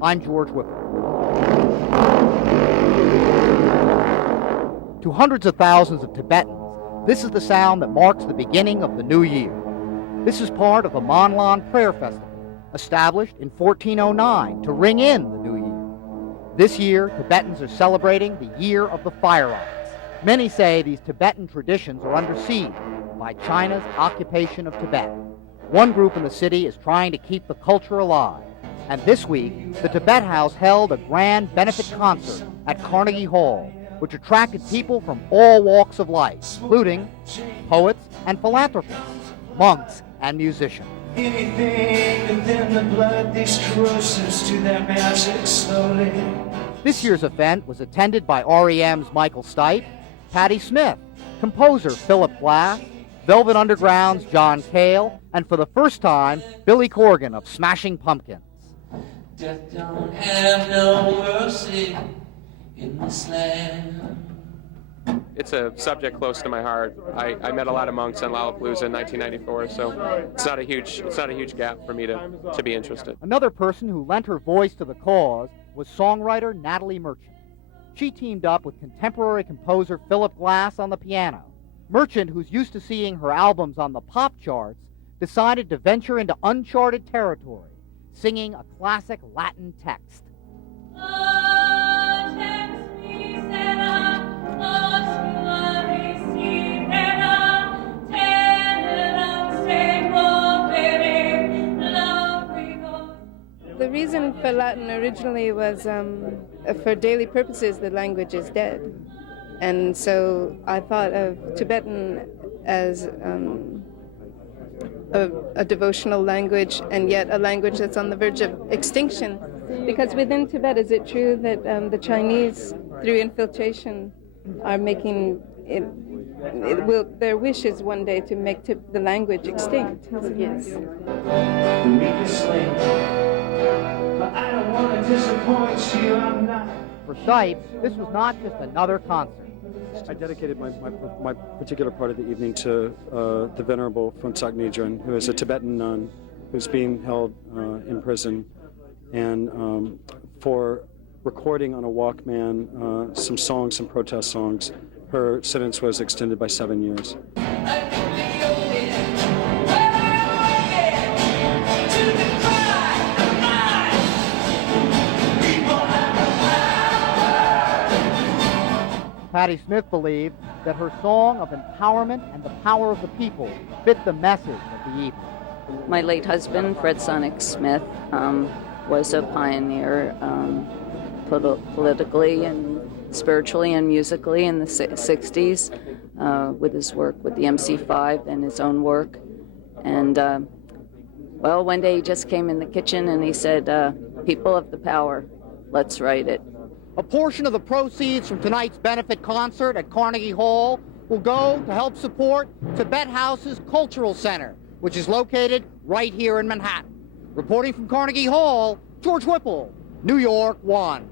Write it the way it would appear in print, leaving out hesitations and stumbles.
I'm George Whipple. To hundreds of thousands of Tibetans, this is the sound that marks the beginning of the new year. This is part of the Monlan Prayer Festival, established in 1409 to ring in the new year. This year, Tibetans are celebrating the Year of the Fire Ox. Many say these Tibetan traditions are under siege by China's occupation of Tibet. One group in the city is trying to keep the culture alive. And this week, the Tibet House held a grand benefit concert at Carnegie Hall, which attracted people from all walks of life, including poets and philanthropists, monks and musicians. Anything within the blood, these corrosives to their magic slowly. This year's event was attended by REM's Michael Stipe, Patti Smith, composer Philip Glass, Velvet Underground's John Cale, and for the first time, Billy Corgan of Smashing Pumpkins. Death don't have no mercy in this land. It's a subject close to my heart. I met a lot of monks on Lollapalooza in 1994, so it's not a huge gap for me to be interested. Another person who lent her voice to the cause was songwriter Natalie Merchant. She teamed up with contemporary composer Philip Glass on the piano. Merchant, who's used to seeing her albums on the pop charts, decided to venture into uncharted territory, singing a classic Latin text. The reason for Latin originally was for daily purposes, the language is dead. And so I thought of Tibetan as a devotional language, and yet a language that's on the verge of extinction. Because within Tibet, is it true that the Chinese, through infiltration, are making their wish is one day to make the language extinct? Yes. I don't want to disappoint you, I'm not. For Stipe, this was not just another concert. I dedicated my particular part of the evening to the Venerable Phuntsok Nyadren, who is a Tibetan nun who's being held in prison, and for recording on a Walkman some protest songs. Her sentence was extended by 7 years. Patti Smith believed that her song of empowerment and the power of the people fit the message of the evening. My late husband, Fred Sonic Smith, was a pioneer politically and spiritually and musically in the 60s with his work with the MC5 and his own work. And, well, one day he just came in the kitchen and he said, people of the power, let's write it. A portion of the proceeds from tonight's benefit concert at Carnegie Hall will go to help support Tibet House's Cultural Center, which is located right here in Manhattan. Reporting from Carnegie Hall, George Whipple, New York 1.